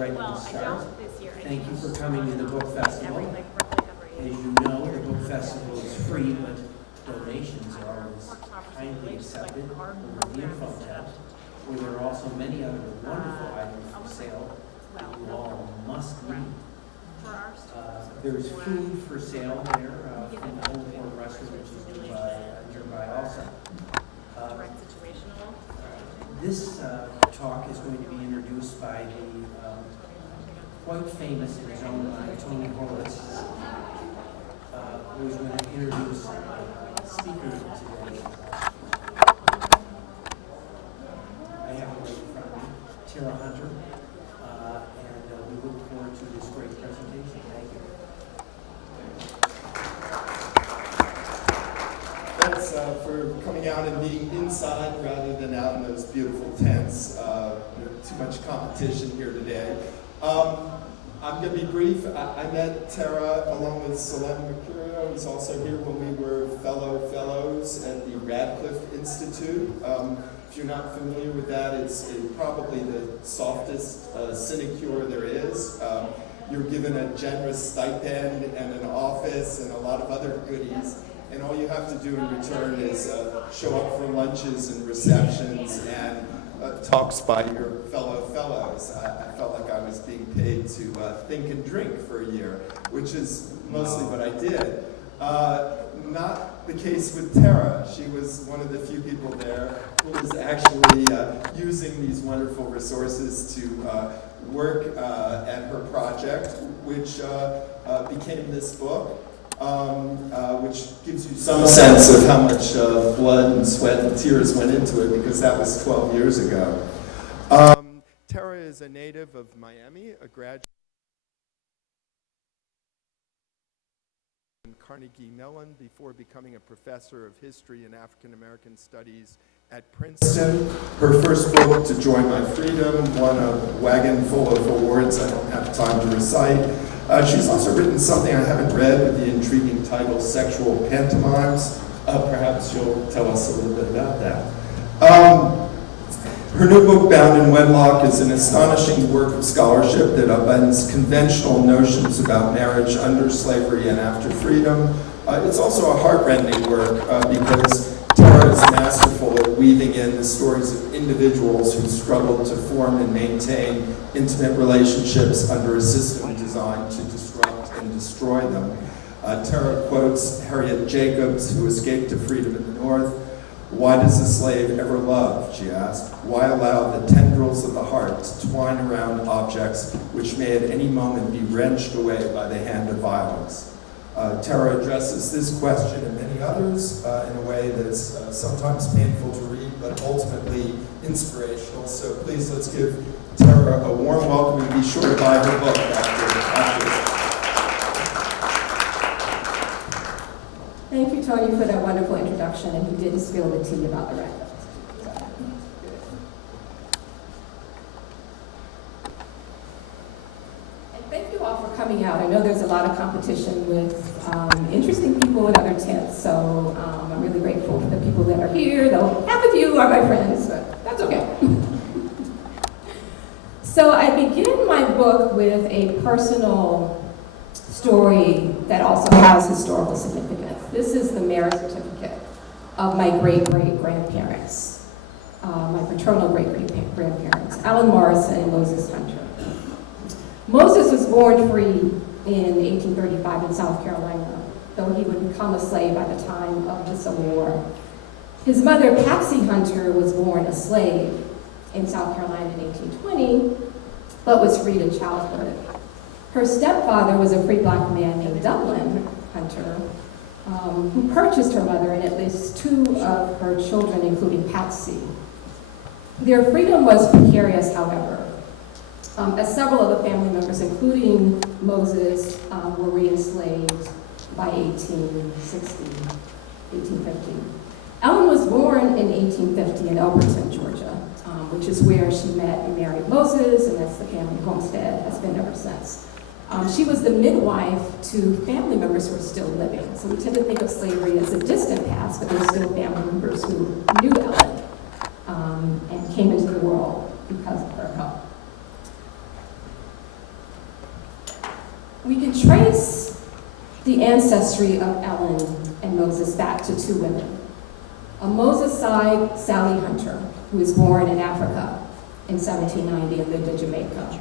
right from the start. Thank you for coming to the book festival. As you know, the book festival is free, but donations are always kindly accepted over the info tent, where there are also many other wonderful items for sale that you all must read. There's food for sale there from the Old Port Restaurant, which is nearby also. This talk is going to be introduced by the quite famous in his own right, Tony Horwitz, who is going to introduce speaker today. I have it right in front of me, Tera Hunter, and we look forward to this great presentation. Thank you. Thanks for coming out and being inside rather than out in those beautiful tents. Too much competition here today. I'm going to be brief. I met Tera along with Selene Mercurio, who's also here when we were fellows at the Radcliffe Institute. If you're not familiar with that, it's probably the softest sinecure there is. You're given a generous stipend and an office and a lot of other goodies. And all you have to do in return is show up for lunches and receptions and talks by your fellows. I felt like I was being paid to think and drink for a year, which is mostly what I did. Not the case with Tera. She was one of the few people there who was actually using these wonderful resources to work at her project, which became this book. Which gives you some sense of how much blood and sweat and tears went into it, because that was 12 years ago. Tera is a native of Miami, a graduate in Carnegie Mellon before becoming a professor of history and African American studies at Princeton. Her first book, To Joy My Freedom, won a wagon full of awards I don't have time to recite. She's also written something I haven't read with the intriguing title, Sexual Pantomimes. Perhaps you'll tell us a little bit about that. Her new book, Bound in Wedlock, is an astonishing work of scholarship that upends conventional notions about marriage under slavery and after freedom. It's also a heartrending work because Tera is masterful at weaving in the stories of individuals who struggled to form and maintain intimate relationships under a system designed to disrupt and destroy them. Tera quotes Harriet Jacobs, who escaped to freedom in the North. "Why does a slave ever love?" she asked. "Why allow the tendrils of the heart to twine around objects which may at any moment be wrenched away by the hand of violence?" Tera addresses this question and many others in a way that's sometimes painful to read, but ultimately inspirational. So please, let's give Tera a warm welcome, and be sure to buy her book after this. Thank you, Tony, for that wonderful introduction, and he did spill the tea about the Radcliffe. Thank you all for coming out. I know there's a lot of competition with interesting people in other tents, so I'm really grateful for the people that are here, though half of you are my friends, but that's okay. So I begin my book with a personal story that also has historical significance. This is the marriage certificate of my great-great-grandparents, my paternal great-great-grandparents, Alan Morrison and Moses Hunter. Moses was born free in 1835 in South Carolina, though he would become a slave by the time of the Civil War. His mother, Patsy Hunter, was born a slave in South Carolina in 1820, but was freed in childhood. Her stepfather was a free black man named Dublin Hunter, who purchased her mother and at least two of her children, including Patsy. Their freedom was precarious, however, as several of the family members, including Moses, were re-enslaved by 1850. Ellen was born in 1850 in Elberton, Georgia, which is where she met and married Moses, and that's the family homestead, has been ever since. She was the midwife to family members who are still living. So we tend to think of slavery as a distant past, but there's still family members who knew Ellen and came into the world because of her help. We can trace the ancestry of Ellen and Moses back to two women. On Moses' side, Sally Hunter, who was born in Africa in 1790 and lived in Jamaica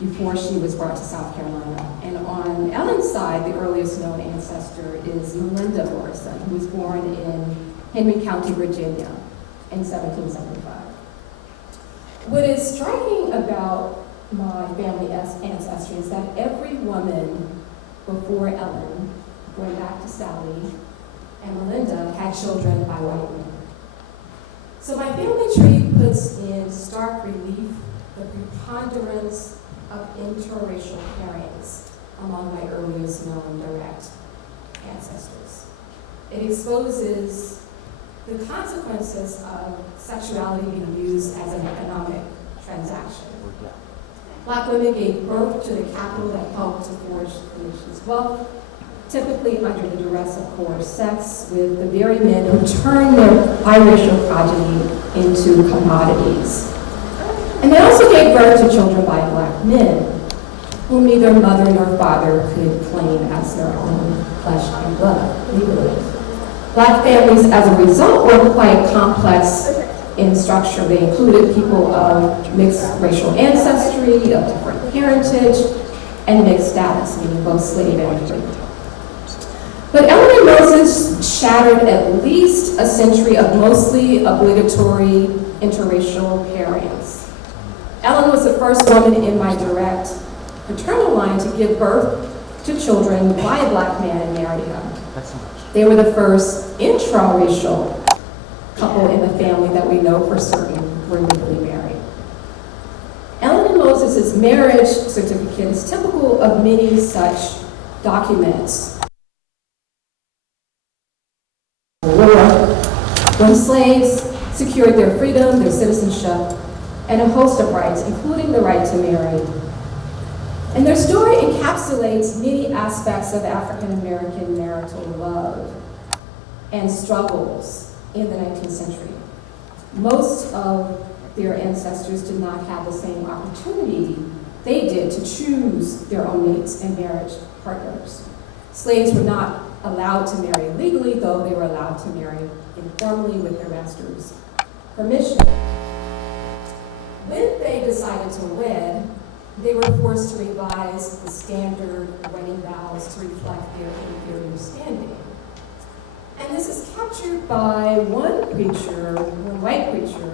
before she was brought to South Carolina. And on Ellen's side, the earliest known ancestor is Melinda Morrison, who was born in Henry County, Virginia in 1775. What is striking about my family ancestry is that every woman before Ellen, going back to Sally and Melinda, had children by white men. So my family tree puts in stark relief the preponderance of interracial pairings among my earliest known direct ancestors. It exposes the consequences of sexuality being used as an economic transaction. Black women gave birth to the capital that helped to forge the nation's wealth, typically under the duress of coerced sex with the very men who turned their biracial progeny into commodities. And they also gave birth to children by black men, whom neither mother nor father could claim as their own flesh and blood legally. Black families, as a result, were quite complex in structure. They included people of mixed racial ancestry, of different parentage, and mixed status, meaning both slave and free. But Ellen and Moses shattered at least a century of mostly obligatory interracial pairings. Ellen was the first woman in my direct paternal line to give birth to children by a black man and marry him. They were the first intraracial couple in the family that we know for certain were legally married. Ellen and Moses' marriage certificate is typical of many such documents. When slaves secured their freedom, their citizenship, and a host of rights, including the right to marry. And their story encapsulates many aspects of African American marital love and struggles in the 19th century. Most of their ancestors did not have the same opportunity they did to choose their own mates and marriage partners. Slaves were not allowed to marry legally, though they were allowed to marry informally with their master's permission. When they decided to wed, they were forced to revise the standard wedding vows to reflect their inferior standing. And this is captured by one white preacher,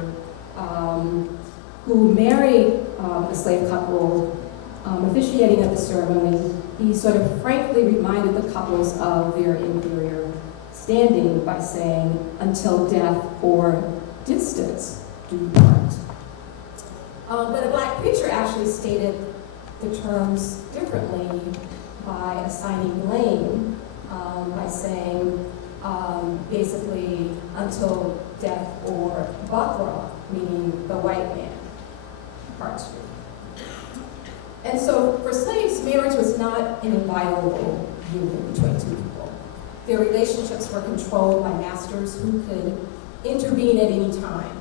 who married a slave couple, officiating at the ceremony. He sort of frankly reminded the couples of their inferior standing by saying, "Until death or distance do you part." But a black preacher actually stated the terms differently by assigning blame, by saying, basically, until death or bakra, meaning the white man parts you. And so for slaves, marriage was not an inviolable union between two people. Their relationships were controlled by masters who could intervene at any time,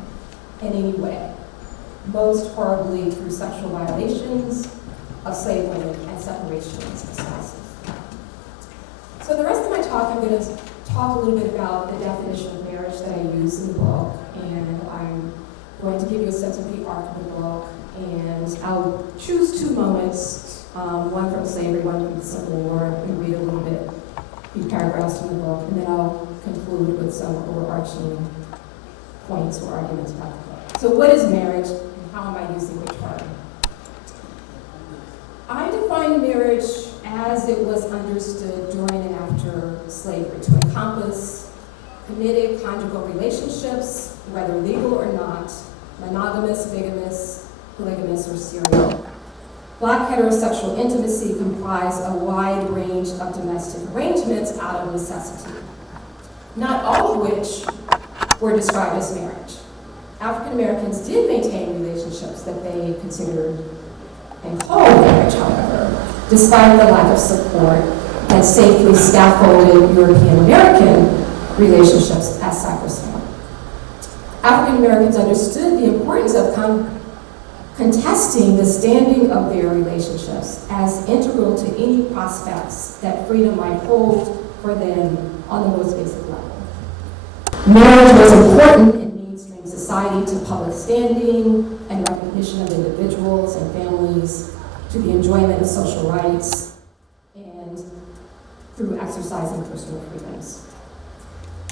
in any way, most horribly through sexual violations of slave women and separations of spouses. So the rest of my talk, I'm going to talk a little bit about the definition of marriage that I use in the book, and I'm going to give you a sense of the arc of the book, and I'll choose two moments, one from slavery, one from the Civil War, and read a little bit, a few paragraphs from the book, and then I'll conclude with some overarching points or arguments about the book. So what is marriage, and how am I using the term? I define marriage as it was understood during and after slavery to encompass committed conjugal relationships, whether legal or not, monogamous, bigamous, polygamous, or serial. Black heterosexual intimacy comprised a wide range of domestic arrangements out of necessity, not all of which were described as marriage. African Americans did maintain relationships that they considered and called marriage, however, despite the lack of support that safely scaffolded European American relationships as sacrosanct. African Americans understood the importance of contesting the standing of their relationships as integral to any prospects that freedom might hold for them on the most basic level. Marriage was important in mainstream society to public standing and recognition of individuals and families, to the enjoyment of social rights, and through exercising personal freedoms.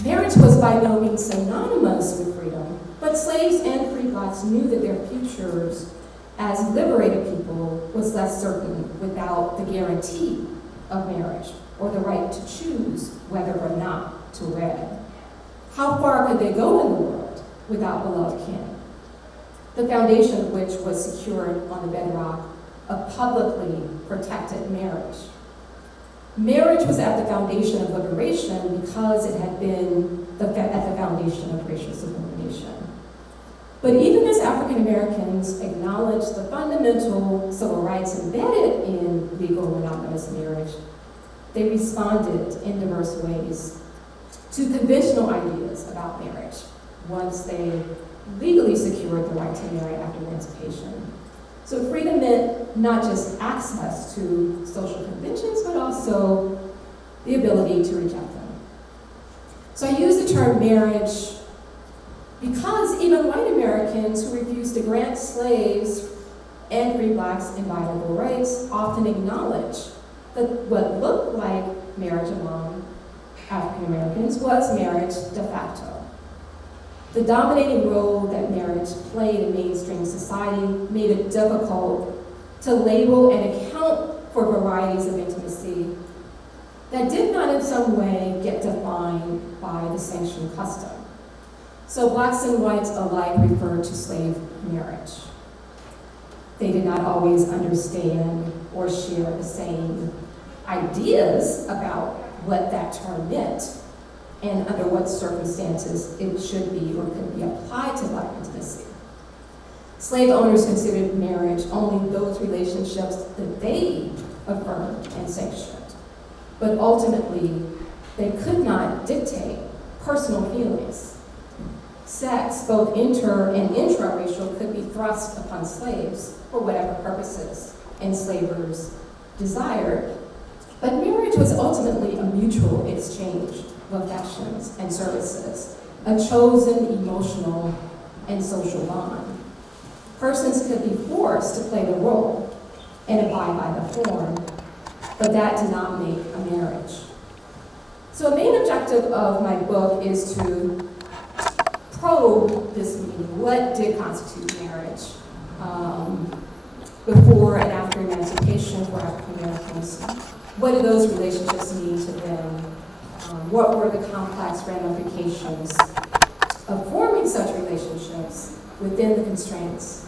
Marriage was by no means synonymous with freedom, but slaves and free blacks knew that their futures as liberated people was less certain without the guarantee of marriage or the right to choose whether or not to wed. How far could they go in the world without beloved kin? The foundation of which was secured on the bedrock of publicly protected marriage. Marriage was at the foundation of liberation because it had been at the foundation of racial subordination. But even as African Americans acknowledged the fundamental civil rights embedded in legal monogamous marriage, they responded in diverse ways to conventional ideas about marriage once they legally secured the right to marry after emancipation. So freedom meant not just access to social conventions, but also the ability to reject them. So I use the term marriage because even white Americans who refused to grant slaves and free blacks inviolable rights often acknowledge that what looked like marriage among African Americans was marriage de facto. The dominating role that marriage played in mainstream society made it difficult to label and account for varieties of intimacy that did not in some way get defined by the sanctioned custom. So blacks and whites alike referred to slave marriage. They did not always understand or share the same ideas about what that term meant and under what circumstances it should be or could be applied to black intimacy. Slave owners considered marriage only those relationships that they affirmed and sanctioned. But ultimately, they could not dictate personal feelings. Sex, both inter and intra-racial, could be thrust upon slaves for whatever purposes enslavers desired. But marriage was ultimately a mutual exchange of affections and services, a chosen emotional and social bond. Persons could be forced to play the role and abide by the form, but that did not make a marriage. So a main objective of my book is to probe this meaning. What did constitute marriage before and after emancipation for African Americans? What did those relationships mean to them? What were the complex ramifications of forming such relationships within the constraints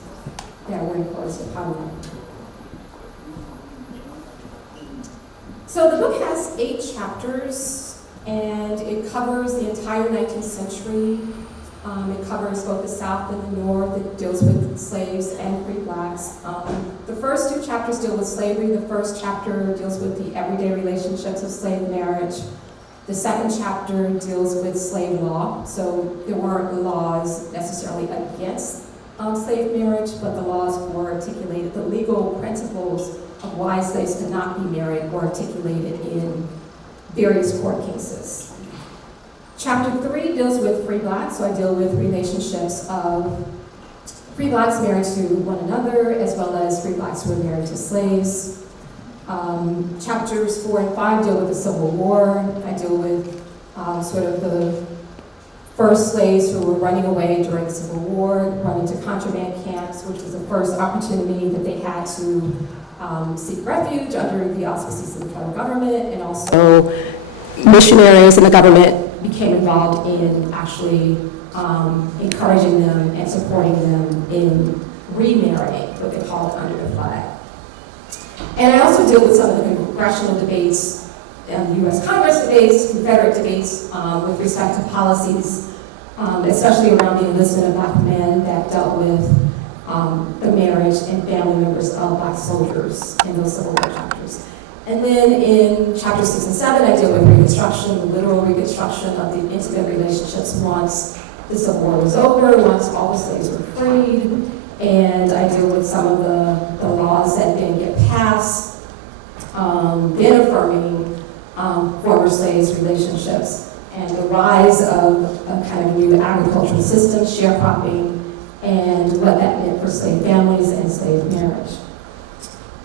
that were imposed upon them? So the book has 8 chapters, and it covers the entire 19th century. It covers both the South and the North. It deals with slaves and free blacks. The first 2 chapters deal with slavery. The first chapter deals with the everyday relationships of slave marriage. The second chapter deals with slave law. So there weren't laws necessarily against slave marriage, but the laws were articulated. The legal principles of why slaves could not be married were articulated in various court cases. Chapter 3 deals with free blacks, so I deal with relationships of free blacks married to one another, as well as free blacks who were married to slaves. Chapters 4 and 5 deal with the Civil War. I deal with sort of the first slaves who were running away during the Civil War, running to contraband camps, which was the first opportunity that they had to seek refuge under the auspices of the federal government, and also missionaries and the government became involved in actually encouraging them and supporting them in remarrying, what they called under the flag. And I also deal with some of the congressional debates, U.S. Congress debates, Confederate debates with respect to policies, especially around the enlistment of black men that dealt with the marriage and family members of black soldiers in those Civil War chapters. And then in chapters 6 and 7, I deal with Reconstruction, the literal reconstruction of the intimate relationships once the Civil War was over, once all the slaves were freed, and I deal with some of the laws that didn't get passed, then affirming former slaves' relationships, and the rise of a kind of new agricultural system, sharecropping, and what that meant for slave families and slave marriage.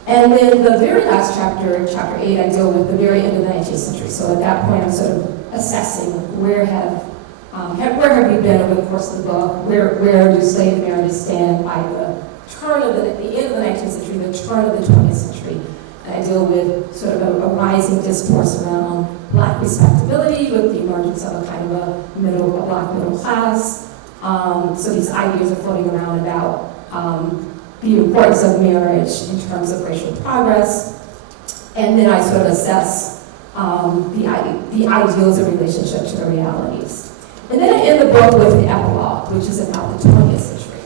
And then the very last chapter, chapter 8, I deal with the very end of the 19th century. So at that point, I'm sort of assessing where have you been over the course of the book? Where do slave marriages stand by the turn of the end of the 19th century, the turn of the 20th century? And I deal with sort of a rising discourse around Black respectability, with the emergence of a kind of a Black middle class. So these ideas are floating around about the importance of marriage in terms of racial progress. And then I sort of assess the ideals of relationship to the realities. And then I end the book with the epilogue, which is about the 20th century.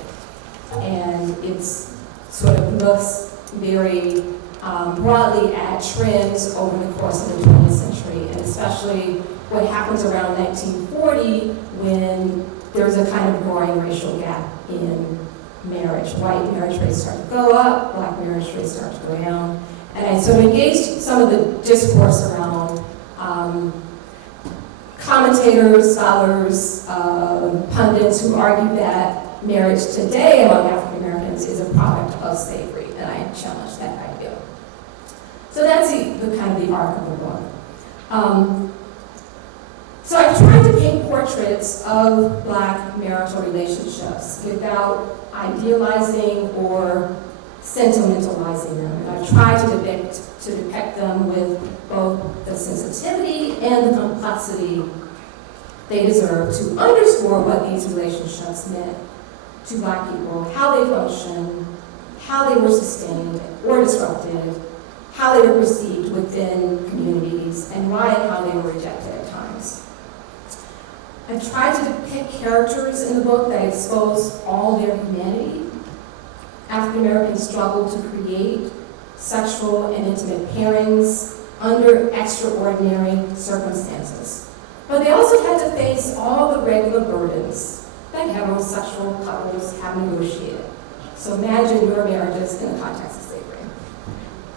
And it's sort of looks very broadly at trends over the course of the 20th century, and especially what happens around 1940 when there's a kind of growing racial gap in marriage. White marriage rates start to go up, Black marriage rates start to go down. And I sort of engaged some of the discourse around commentators, scholars, pundits who argue that marriage today among African Americans is a product of slavery, and I challenge that idea. So that's the kind of the arc of the book. So I've tried to paint portraits of Black marital relationships without idealizing or sentimentalizing them. And I've tried to depict them with both the sensitivity and the complexity they deserve to underscore what these relationships meant to Black people, how they function, how they were sustained or disrupted, how they were perceived within communities, and why and how they were rejected at times. I've tried to depict characters in the book that expose all their humanity. African Americans struggled to create sexual and intimate pairings under extraordinary circumstances. But they also had to face all the regular burdens that heterosexual couples have negotiated. So imagine your marriages in the context of slavery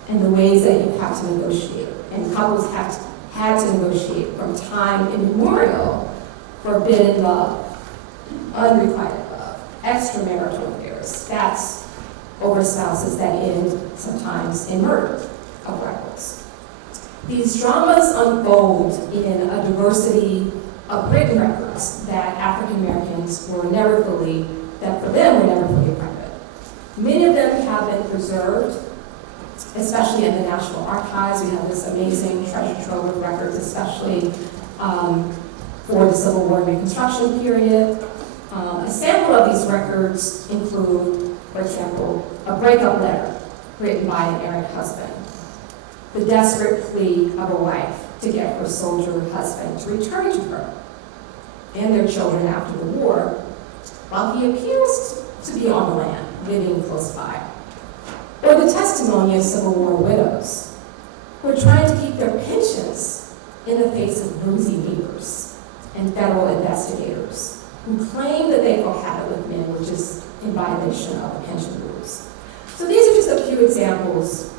and the ways that you have to negotiate. And couples had to negotiate from time immemorial forbidden love, unrequited love, extramarital affairs. That's over spouses that end sometimes in murder of rivals. These dramas unfold in a diversity of written records that African Americans were never fully private. Many of them have been preserved, especially in the National Archives. We have this amazing treasure trove of records, especially for the Civil War and Reconstruction period. A sample of these records include, for example, a breakup letter written by an errant husband, the desperate plea of a wife to get her soldier husband to return to her and their children after the war, while he appears to be on the land, living close by. Or the testimony of Civil War widows who are trying to keep their pensions in the face of boozy neighbors and federal investigators who claim that they cohabit with men, which is in violation of the pension rules. So these are just a few examples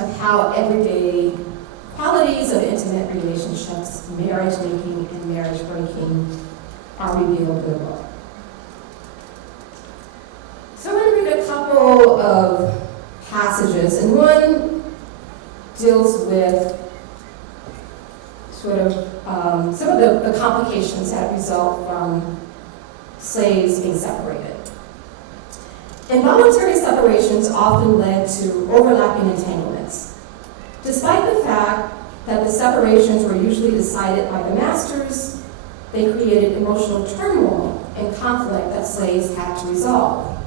of how everyday qualities of intimate relationships, marriage making and marriage breaking, are revealed in the book. So I'm going to read a couple of passages, and one deals with sort of some of the complications that result from slaves being separated. Involuntary separations often led to overlapping entanglements. Despite the fact that the separations were usually decided by the masters, they created emotional turmoil and conflict that slaves had to resolve.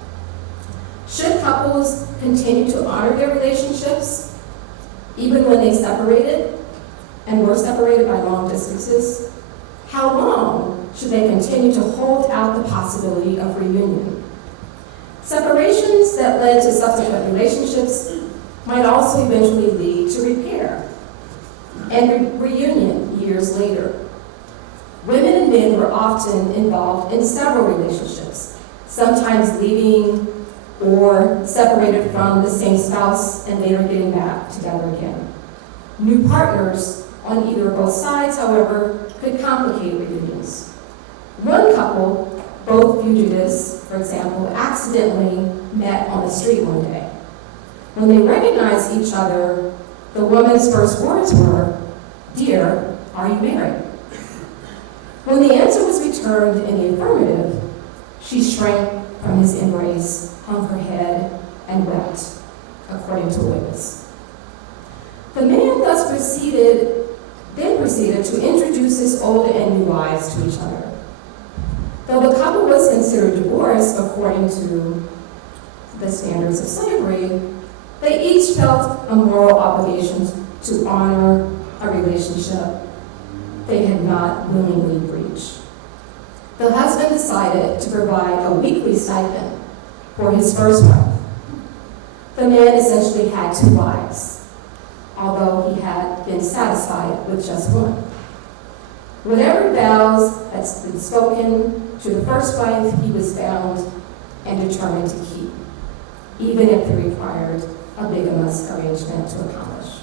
Should couples continue to honor their relationships, even when they separated and were separated by long distances? How long should they continue to hold out the possibility of reunion? Separations that led to subsequent relationships might also eventually lead to repair and reunion years later. Women and men were often involved in several relationships, sometimes leaving or separated from the same spouse and later getting back together again. New partners on either or both sides, however, could complicate reunions. One couple, both fugitives, for example, accidentally met on the street one day. When they recognized each other, the woman's first words were, "Dear, are you married?" When the answer was returned in the affirmative, she shrank from his embrace, hung her head, and wept, according to a witness. The man thus proceeded to introduce his old and new wives to each other. Though the couple was considered divorced according to the standards of slavery, they each felt a moral obligation to honor a relationship they had not willingly breached. The husband decided to provide a weekly stipend for his first wife. The man essentially had two wives, although he had been satisfied with just one. Whatever vows had been spoken to the first wife, he was bound and determined to keep, even if it required a bigamous arrangement to accomplish.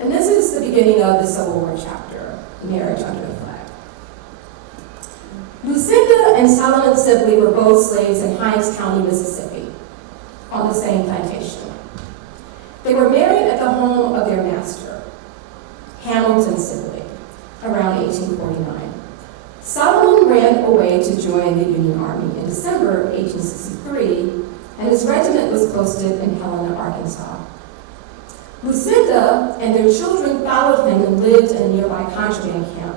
And this is the beginning of the Civil War chapter, Marriage Under the Flag. Lucinda and Solomon Sibley were both slaves in Hinds County, Mississippi, on the same plantation. They were married at the home of their master, Hamilton Sibley, around 1849. Solomon ran away to join the Union Army in December 1863, and his regiment was posted in Helena, Arkansas. Lucinda and their children followed him and lived in a nearby contraband camp,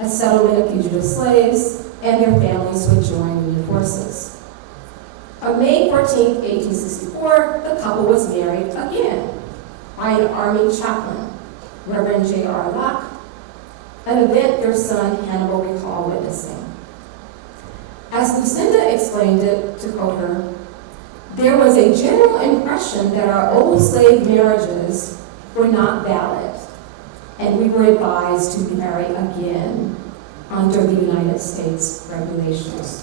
a settlement of fugitive slaves, and their families would join Union forces. On May 14, 1864, the couple was married again by an Army chaplain, Reverend J.R. Locke, an event their son Hannibal recalled witnessing. As Lucinda explained it, to quote her, "There was a general impression that our old slave marriages were not valid, and we were advised to marry again under the United States regulations."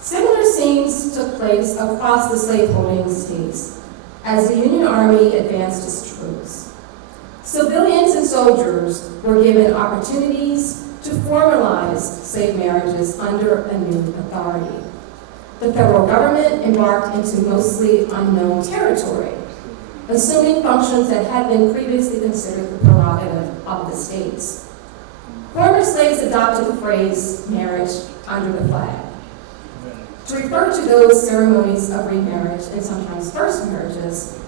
Similar scenes took place across the slaveholding states as the Union Army advanced its troops. Civilians and soldiers were given opportunities to formalize slave marriages under a new authority. The federal government embarked into mostly unknown territory, assuming functions that had been previously considered the prerogative of the states. Former slaves adopted the phrase marriage under the flag to refer to those ceremonies of remarriage and sometimes first marriages,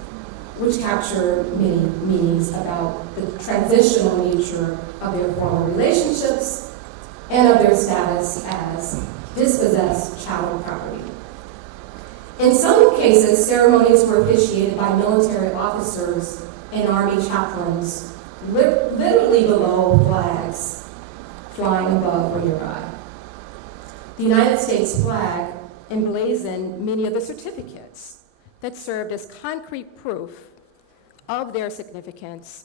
which capture many meanings about the transitional nature of their former relationships and of their status as dispossessed chattel property. In some cases, ceremonies were officiated by military officers and Army chaplains, literally below flags flying above or nearby. The United States flag emblazoned many of the certificates that served as concrete proof of their significance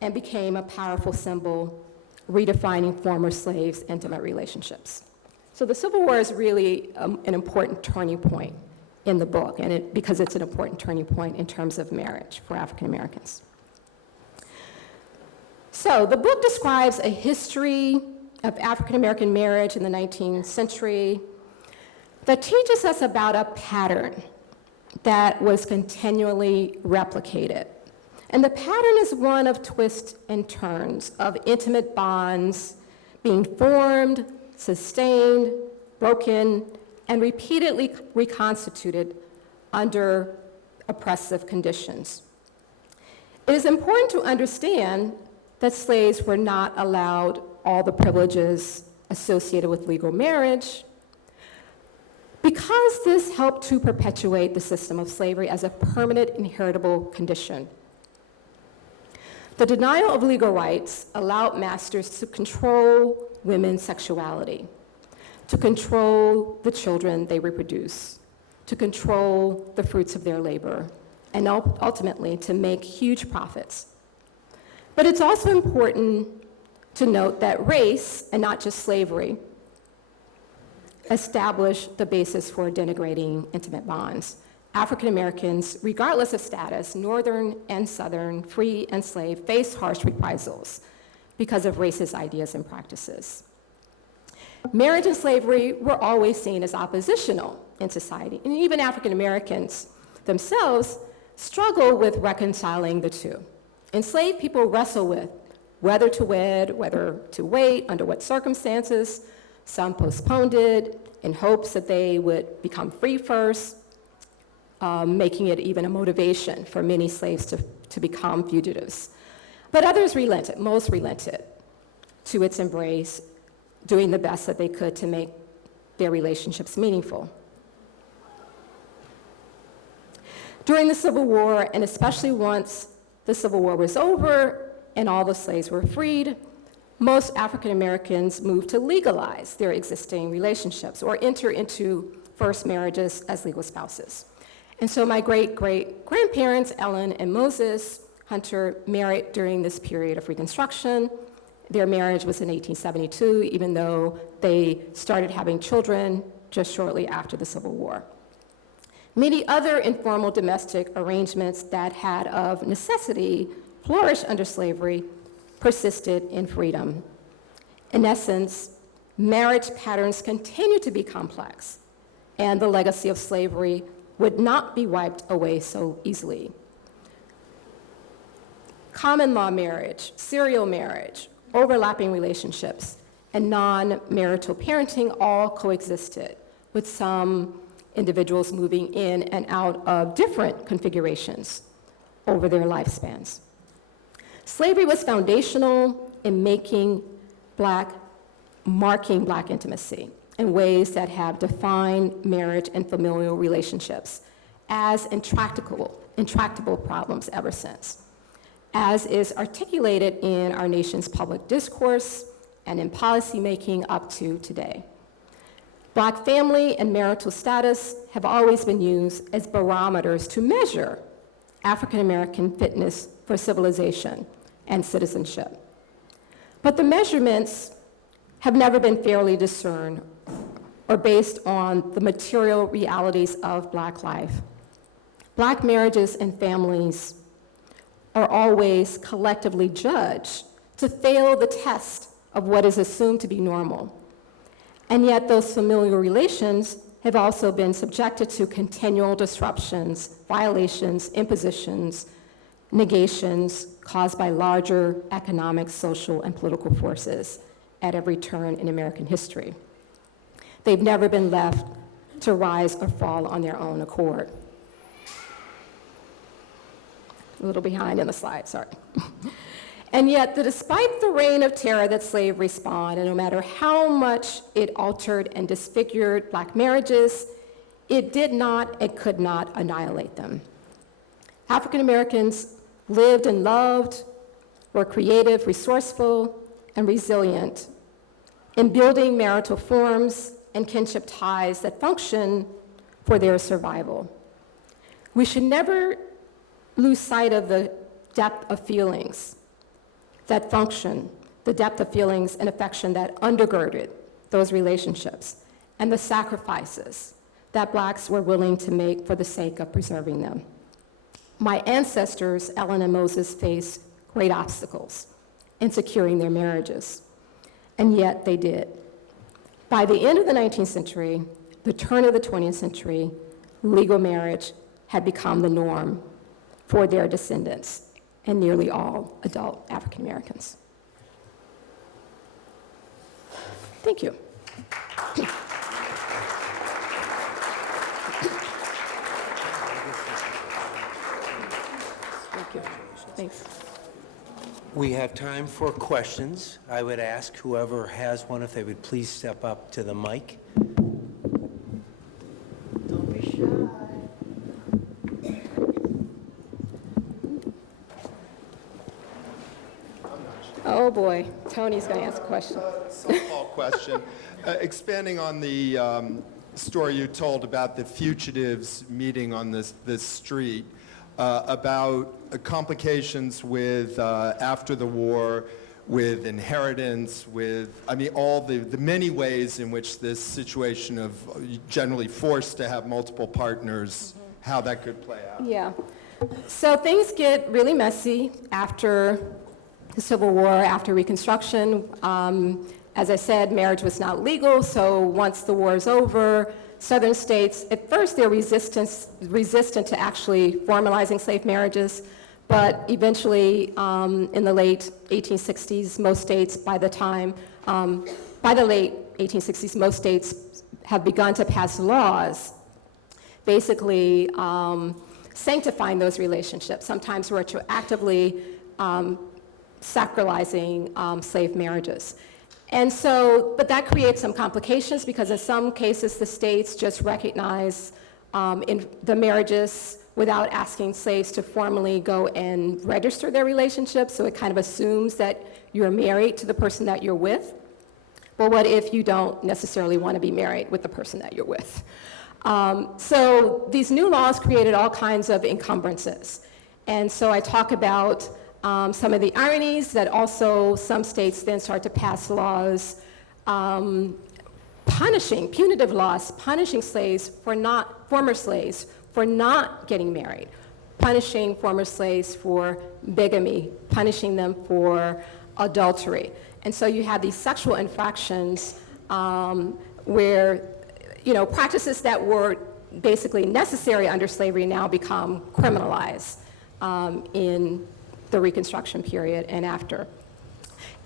and became a powerful symbol redefining former slaves' intimate relationships. So the Civil War is really an important turning point in the book, and because it's an important turning point in terms of marriage for African Americans. So the book describes a history of African American marriage in the 19th century that teaches us about a pattern that was continually replicated. And the pattern is one of twists and turns, of intimate bonds being formed, sustained, broken, and repeatedly reconstituted under oppressive conditions. It is important to understand that slaves were not allowed all the privileges associated with legal marriage, because this helped to perpetuate the system of slavery as a permanent inheritable condition. The denial of legal rights allowed masters to control women's sexuality, to control the children they reproduce, to control the fruits of their labor, and ultimately to make huge profits. But it's also important to note that race, and not just slavery, established the basis for denigrating intimate bonds. African Americans, regardless of status, Northern and Southern, free and slave, faced harsh reprisals because of racist ideas and practices. Marriage and slavery were always seen as oppositional in society, and even African Americans themselves struggle with reconciling the two. Enslaved people wrestle with whether to wed, whether to wait, under what circumstances. Some postponed it in hopes that they would become free first, making it even a motivation for many slaves to become fugitives. But others relented, most relented to its embrace, doing the best that they could to make their relationships meaningful. During the Civil War, and especially once the Civil War was over and all the slaves were freed, most African Americans moved to legalize their existing relationships or enter into first marriages as legal spouses. And so my great-great-grandparents, Ellen and Moses Hunter, married during this period of Reconstruction. Their marriage was in 1872, even though they started having children just shortly after the Civil War. Many other informal domestic arrangements that had of necessity flourished under slavery persisted in freedom. In essence, marriage patterns continue to be complex, and the legacy of slavery would not be wiped away so easily. Common law marriage, serial marriage, overlapping relationships, and non-marital parenting all coexisted, with some individuals moving in and out of different configurations over their lifespans. Slavery was foundational in marking Black intimacy in ways that have defined marriage and familial relationships as intractable problems ever since, as is articulated in our nation's public discourse and in policymaking up to today. Black family and marital status have always been used as barometers to measure African American fitness for civilization and citizenship. But the measurements have never been fairly discerned or based on the material realities of Black life. Black marriages and families are always collectively judged to fail the test of what is assumed to be normal. And yet those familial relations have also been subjected to continual disruptions, violations, impositions, negations caused by larger economic, social, and political forces at every turn in American history. They've never been left to rise or fall on their own accord. A little behind in the slide, sorry. And yet, despite the reign of terror that slavery spawned, and no matter how much it altered and disfigured Black marriages, it did not and could not annihilate them. African Americans lived and loved, were creative, resourceful, and resilient in building marital forms and kinship ties that function for their survival. We should never lose sight of the depth of feelings that function, the depth of feelings and affection that undergirded those relationships, and the sacrifices that Blacks were willing to make for the sake of preserving them. My ancestors, Ellen and Moses, faced great obstacles in securing their marriages, and yet they did. By the end of the 19th century, the turn of the 20th century, legal marriage had become the norm for their descendants and nearly all adult African Americans. Thank you. Thank you. Thanks. We have time for questions. I would ask whoever has one if they would please step up to the mic. Don't be shy. Oh boy, Tony's going to ask a question. Softball question. Expanding on the story you told about the fugitives meeting on this street, about complications with after the war with inheritance, with, I mean, all the many ways in which this situation of generally forced to have multiple partners, how that could play out. Yeah. So things get really messy after the Civil War, after Reconstruction. As I said, marriage was not legal, so once the war is over, Southern states, at first they're resistant to actually formalizing slave marriages, but eventually in the late 1860s, most states by the late 1860s, most states have begun to pass laws basically sanctifying those relationships, sometimes retroactively sacralizing slave marriages. And so, but that creates some complications because in some cases the states just recognize in the marriages without asking slaves to formally go and register their relationship. So it kind of assumes that you're married to the person that you're with. But what if you don't necessarily want to be married with the person that you're with? So these new laws created all kinds of encumbrances. And so I talk about some of the ironies that also some states then start to pass laws punitive laws, punishing slaves former slaves for not getting married, punishing former slaves for bigamy, punishing them for adultery. And so you have these sexual infractions where, practices that were basically necessary under slavery now become criminalized in the Reconstruction period and after.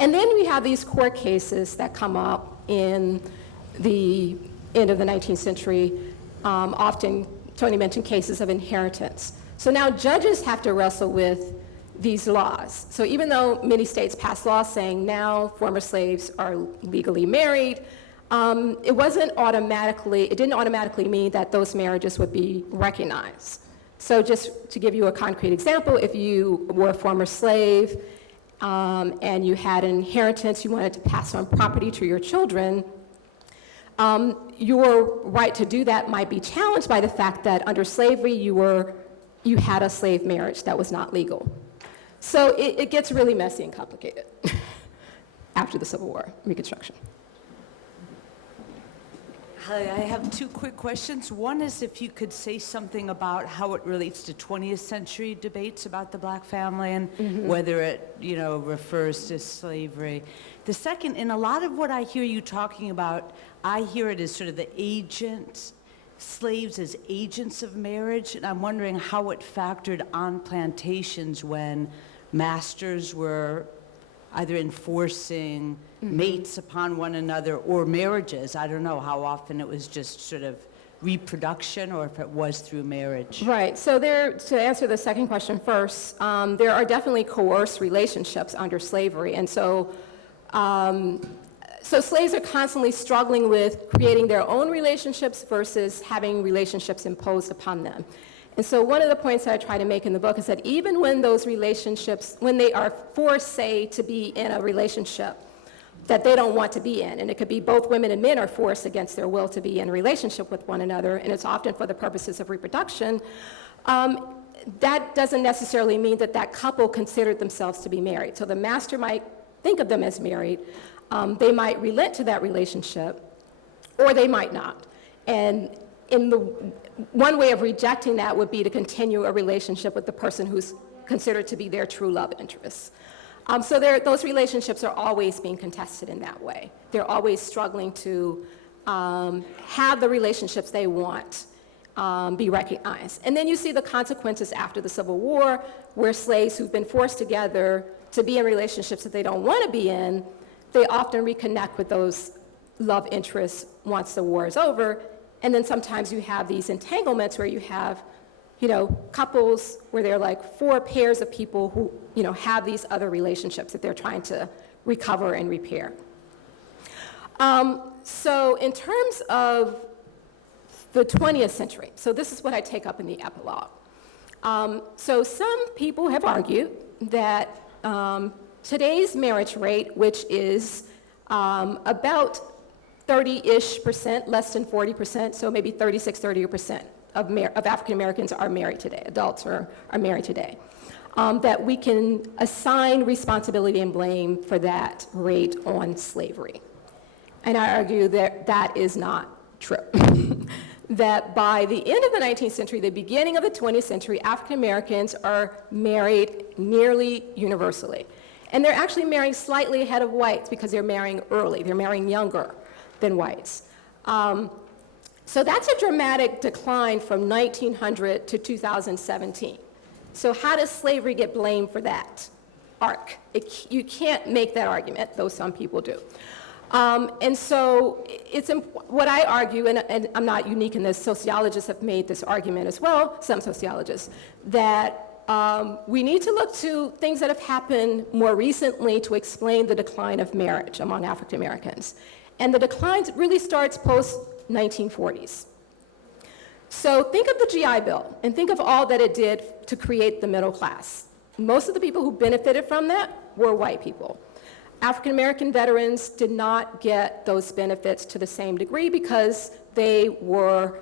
And then we have these court cases that come up in the end of the 19th century, often, Tony mentioned cases of inheritance. So now judges have to wrestle with these laws. So even though many states passed laws saying now former slaves are legally married, it didn't automatically mean that those marriages would be recognized. So just to give you a concrete example, if you were a former slave and you had an inheritance, you wanted to pass on property to your children, your right to do that might be challenged by the fact that under slavery you had a slave marriage that was not legal. So it gets really messy and complicated after the Civil War, Reconstruction. Hi, I have two quick questions. One is if you could say something about how it relates to 20th century debates about the black family and whether it, refers to slavery. The second, in a lot of what I hear you talking about, I hear it as sort of the slaves as agents of marriage, and I'm wondering how it factored on plantations when masters were either enforcing mates upon one another or marriages. I don't know how often it was just sort of reproduction or if it was through marriage. Right, so to answer the second question first, there are definitely coerced relationships under slavery. And so slaves are constantly struggling with creating their own relationships versus having relationships imposed upon them. And so one of the points that I try to make in the book is that even when those relationships, when they are forced, say, to be in a relationship that they don't want to be in, and it could be both women and men are forced against their will to be in a relationship with one another, and it's often for the purposes of reproduction, that doesn't necessarily mean that that couple considered themselves to be married. So the master might think of them as married. They might relent to that relationship, or they might not. And one way of rejecting that would be to continue a relationship with the person who's considered to be their true love interest. So those relationships are always being contested in that way. They're always struggling to have the relationships they want be recognized. And then you see the consequences after the Civil War, where slaves who've been forced together to be in relationships that they don't want to be in, they often reconnect with those love interests once the war is over. And then sometimes you have these entanglements where you have, couples where they're like 4 pairs of people who, have these other relationships that they're trying to recover and repair. So in terms of the 20th century, so this is what I take up in the epilogue. So some people have argued that today's marriage rate, which is about 30-ish%, less than 40%, so maybe 30% of African Americans are married today, adults are married today. that we can assign responsibility and blame for that rate on slavery. And I argue that that is not true. That by the end of the 19th century, the beginning of the 20th century, African Americans are married nearly universally. And they're actually marrying slightly ahead of whites because they're marrying early. They're marrying younger than whites. So that's a dramatic decline from 1900 to 2017. So how does slavery get blamed for that arc? You can't make that argument, though some people do. And so what I argue, and I'm not unique in this, sociologists have made this argument as well, some sociologists, that we need to look to things that have happened more recently to explain the decline of marriage among African Americans. And the decline really starts post-1940s. So think of the GI Bill, and think of all that it did to create the middle class. Most of the people who benefited from that were white people. African American veterans did not get those benefits to the same degree because they were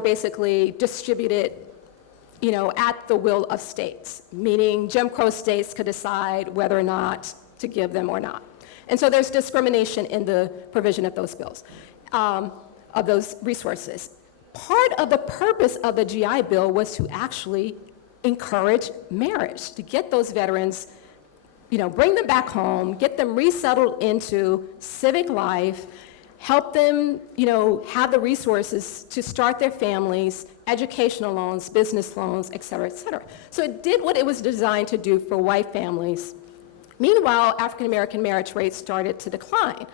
basically distributed, at the will of states, meaning Jim Crow states could decide whether or not to give them or not. And so there's discrimination in the provision of those bills, of those resources. Part of the purpose of the GI Bill was to actually encourage marriage, to get those veterans, bring them back home, get them resettled into civic life, help them, have the resources to start their families, educational loans, business loans, et cetera, et cetera. So it did what it was designed to do for white families. Meanwhile, African American marriage rates started to decline.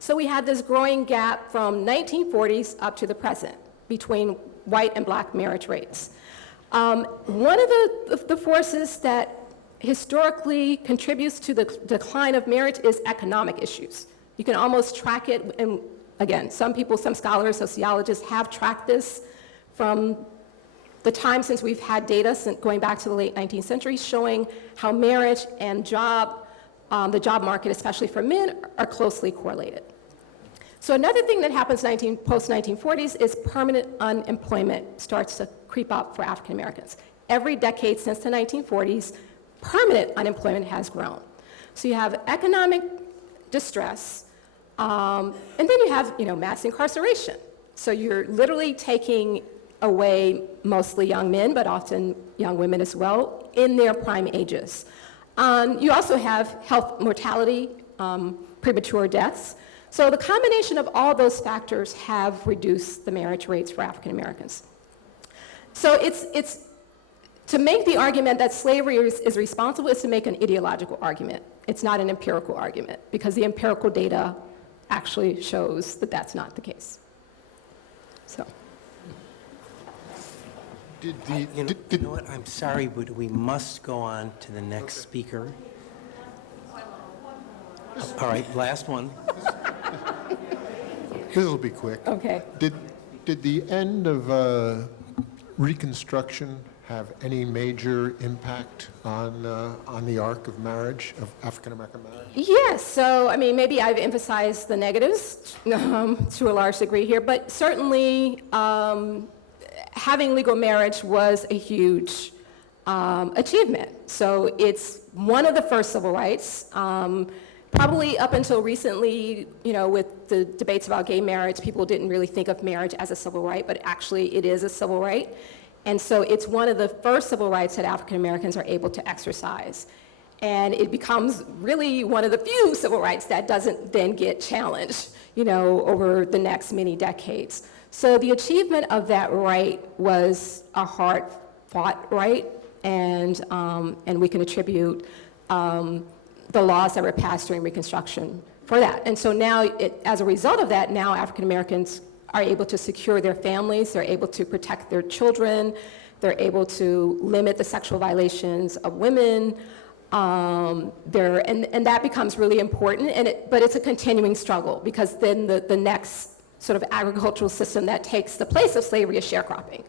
So we had this growing gap from 1940s up to the present between white and black marriage rates. One of the forces that historically contributes to the decline of marriage is economic issues. You can almost track it, and again, some scholars, sociologists have tracked this from the time since we've had data going back to the late 19th century showing how marriage and the job market, especially for men, are closely correlated. So another thing that happens post-1940s is permanent unemployment starts to creep up for African Americans. Every decade since the 1940s, permanent unemployment has grown. So you have economic distress, and then you have mass incarceration. So you're literally taking away mostly young men, but often young women as well, in their prime ages. You also have health mortality, premature deaths. So the combination of all those factors have reduced the marriage rates for African Americans. So it's to make the argument that slavery is responsible is to make an ideological argument. It's not an empirical argument, because the empirical data actually shows that that's not the case. So. You know what, I'm sorry, but we must go on to the next speaker. All right, last one. This will be quick. Okay. Did the end of Reconstruction have any major impact on the arc of marriage, of African American marriage? Yes, so maybe I've emphasized the negatives to a large degree here, but certainly having legal marriage was a huge achievement. So it's one of the first civil rights. Probably up until recently, with the debates about gay marriage, people didn't really think of marriage as a civil right, but actually it is a civil right. And so it's one of the first civil rights that African Americans are able to exercise. And it becomes really one of the few civil rights that doesn't then get challenged, over the next many decades. So the achievement of that right was a hard-fought right, and we can attribute the laws that were passed during Reconstruction for that. And so now, as a result of that, now African Americans are able to secure their families, they're able to protect their children, they're able to limit the sexual violations of women, and that becomes really important, but it's a continuing struggle, because then the next sort of agricultural system that takes the place of slavery is sharecropping.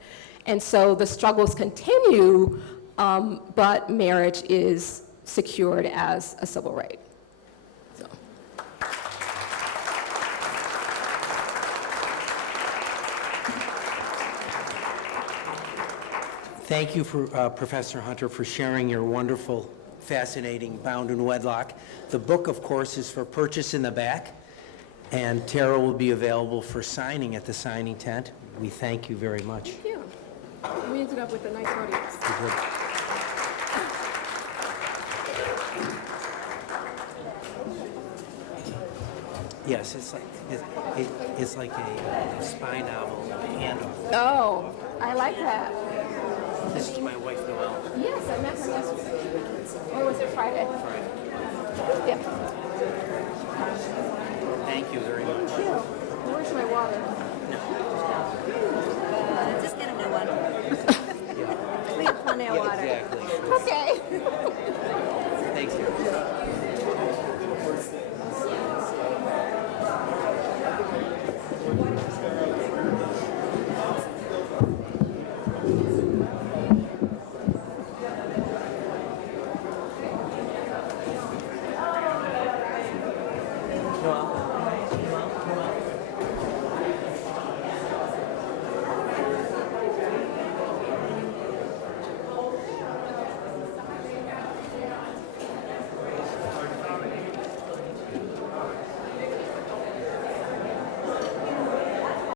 And so the struggles continue, but marriage is secured as a civil right. So. Thank you for Professor Hunter for sharing your wonderful, fascinating Bound in Wedlock. The book, of course, is for purchase in the back, and Tera will be available for signing at the signing tent. We thank you very much. Thank you. We ended up with a nice audience. Yes, it's like a spy novel, handoff. Oh, I like that. This is my wife, Noelle. Yes, I met her yesterday. Or was it Friday? Yep. Thank you very much. Where's my water? No.